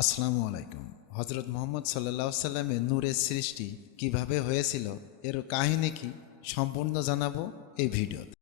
আসসালামু আলাইকুম। হজরত মোহাম্মদ সাল্লাহ সাল্লামের নূরের সৃষ্টি কীভাবে হয়েছিল, এর কাহিনী কি সম্পূর্ণ জানাব এই ভিডিওতে।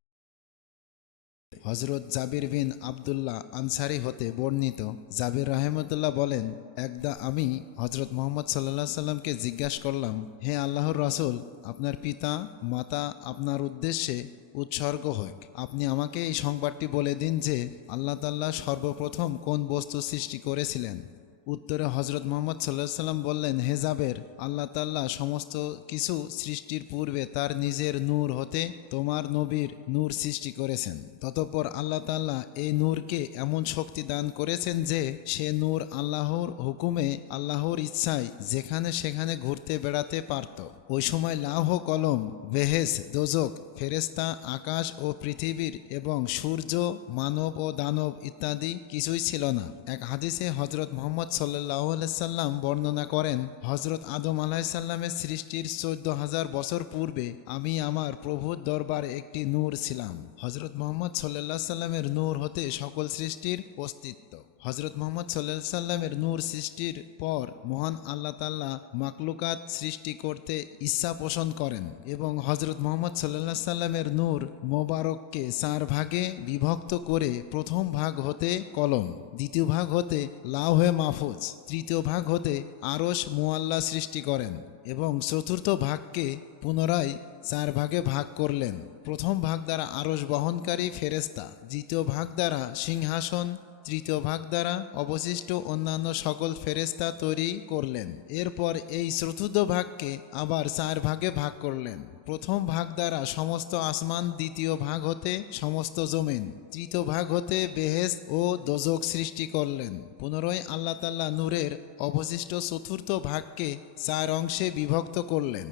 হজরত জাবির বিন আবদুল্লাহ আনসারি হতে বর্ণিত জাবির রহমতুল্লাহ বলেন, একদা আমি হজরত মোহাম্মদ সাল্লাহ সাল্লামকে জিজ্ঞাসা করলাম, হে আল্লাহর রাসূল, আপনার পিতা, মাতা আপনার উদ্দেশ্যে উৎসর্গ হোক। আপনি আমাকে এই সংবাদটি বলে দিন যে আল্লাহ তাল্লাহ সর্বপ্রথম কোন বস্তু সৃষ্টি করেছিলেন? উত্তরে হজরত মোহাম্মদ সাল্লাহ সাল্লাম বললেন হেজাবের আল্লাহ তাল্লাহ সমস্ত কিছু সৃষ্টির পূর্বে তার নিজের নূর হতে তোমার নবীর নূর সৃষ্টি করেছেন। ততপর আল্লাহ তাল্লাহ এই নূরকে এমন শক্তি দান করেছেন যে সে নূর আল্লাহর হুকুমে, আল্লাহর ইচ্ছায় যেখানে সেখানে ঘুরতে বেড়াতে পারত। ওই সময় লাহ কলম, বেহেস, দোজক ফেরেস্তা আকাশ ও পৃথিবীর এবং সূর্য, মানব ও দানব ইত্যাদি কিছুই ছিল না। এক হাদিসে হজরত মোহাম্মদ সাল্লাম বর্ণনা করেন হজরত আদম আলাহিসাল্লামের সৃষ্টির চোদ্দ হাজার বছর পূর্বে আমি আমার প্রভুর দরবার একটি নূর ছিলাম। হজরত মোহাম্মদ সাল্লাহ সাল্লামের নূর হতে সকল সৃষ্টির অস্তিত্ব। হজরত মোহাম্মদ সাল্লাহ সাল্লামের নূর সৃষ্টির পর মহান আল্লাহ তাল্লাহ মাকলুকাত সৃষ্টি করতে ইচ্ছা পোষণ করেন এবং হজরত মোহাম্মদ সাল্লাহ সাল্লামের নূর মোবারককে চার ভাগে বিভক্ত করে প্রথম ভাগ হতে কলম, দ্বিতীয় ভাগ হতে লাউহে মাহফুজ, তৃতীয় ভাগ হতে আরস মোয়াল্লা সৃষ্টি করেন এবং চতুর্থ ভাগকে পুনরায় চার ভাগে ভাগ করলেন। প্রথম ভাগ দ্বারা আরস বহনকারী ফেরেস্তা দ্বিতীয় ভাগ দ্বারা সিংহাসন তৃতীয় ভাগ দ্বারা অবশিষ্ট অন্যান্য সকল ফেরেস্তা তৈরি করলেন। এরপর এই চতুর্থ ভাগকে আবার চার ভাগে ভাগ করলেন। প্রথম ভাগ দ্বারা সমস্ত আসমান, দ্বিতীয় ভাগ হতে সমস্ত জমিন, তৃতীয় ভাগ হতে বেহেস ও দোজক সৃষ্টি করলেন। পুনরায় আল্লাহ তাল্লাহ নূরের অবশিষ্ট চতুর্থ ভাগকে চার অংশে বিভক্ত করলেন।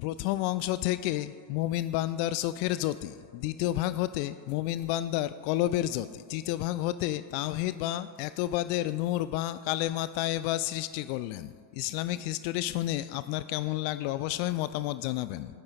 প্রথম অংশ থেকে মুমিন বান্দার চোখের জ্যোতি। দ্বিতীয় ভাগ হতে মোমিন বান্দার কলবের জ্যোতি। তৃতীয় ভাগ হতে তাহিদ বা একবাদের নূর বা কালেমা তায়েবা সৃষ্টি করলেন। ইসলামিক হিস্টোরি শুনে আপনার কেমন লাগল অবশ্যই মতামত জানাবেন।